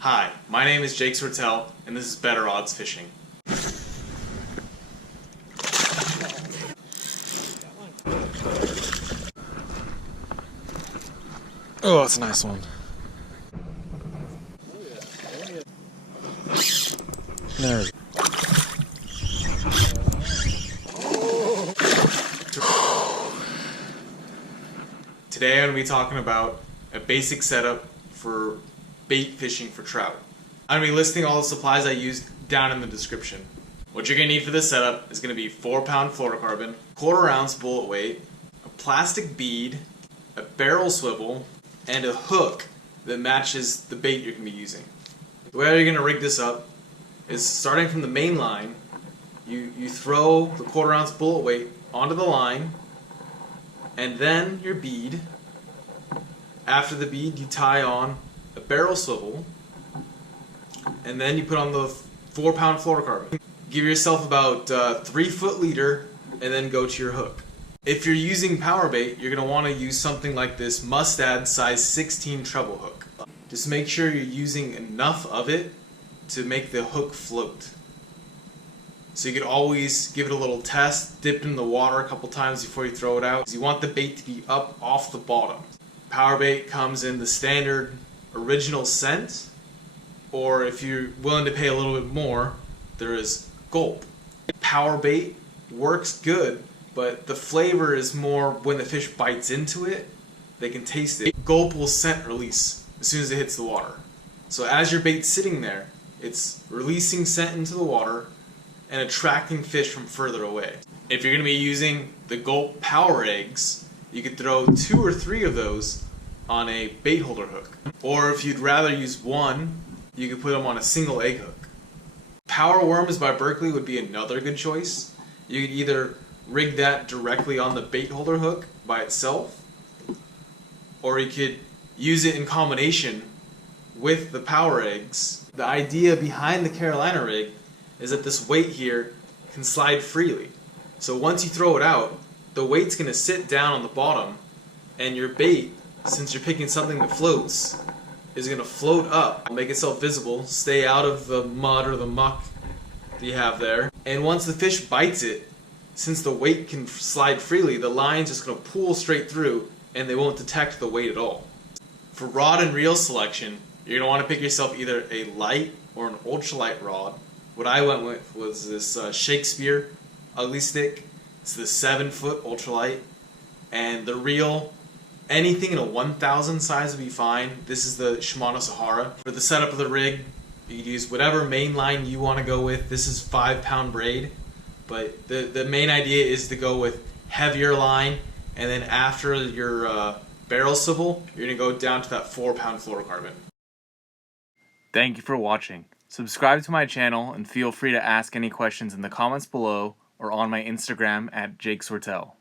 Hi, my name is Jake Sortel, and this is Better Odds Fishing. Oh, that's a nice one. There we go. Today I'm going to be talking about a basic setup for bait fishing for trout. I'm going to be listing all the supplies I used down in the description. What you're going to need for this setup is going to be 4-pound fluorocarbon, 1/4 ounce bullet weight, a plastic bead, a barrel swivel, and a hook that matches the bait you're going to be using. The way you're going to rig this up is starting from the main line, you throw the 1/4 ounce bullet weight onto the line, and then your bead. After the bead, you tie on a barrel swivel, and then you put on the 4-pound fluorocarbon. Give yourself about 3-foot leader, and then go to your hook. If you're using power bait, you're going to want to use something like this Mustad size 16 treble hook. Just make sure you're using enough of it to make the hook float. So you could always give it a little test, dip it in the water a couple times before you throw it out. You want the bait to be up off the bottom. Power bait comes in the standard original scent, or if you're willing to pay a little bit more, there is Gulp. Power bait works good, but the flavor is more when the fish bites into it, they can taste it. Gulp will scent release as soon as it hits the water. So as your bait's sitting there, it's releasing scent into the water and attracting fish from further away. If you're going to be using the Gulp power eggs, you could throw 2 or 3 of those on a bait holder hook. Or if you'd rather use one, you could put them on a single egg hook. Power Worms by Berkley would be another good choice. You could either rig that directly on the bait holder hook by itself, or you could use it in combination with the power eggs. The idea behind the Carolina rig is that this weight here can slide freely. So once you throw it out, the weight's going to sit down on the bottom, and your bait, since you're picking something that floats, is going to float up, make itself visible, stay out of the mud or the muck that you have there. And once the fish bites it, since the weight can slide freely, the line's just going to pull straight through and they won't detect the weight at all. For rod and reel selection, you're going to want to pick yourself either a light or an ultralight rod. What I went with was this Shakespeare Ugly Stick. It's the 7-foot ultralight. And the reel, anything in a 1,000 size would be fine. This is the Shimano Sahara. For the setup of the rig, you can use whatever main line you want to go with. This is 5-pound braid. But the main idea is to go with heavier line, and then after your barrel swivel, you're going to go down to that 4-pound fluorocarbon. Thank you for watching. Subscribe to my channel and feel free to ask any questions in the comments below or on my Instagram at Jake Sortel.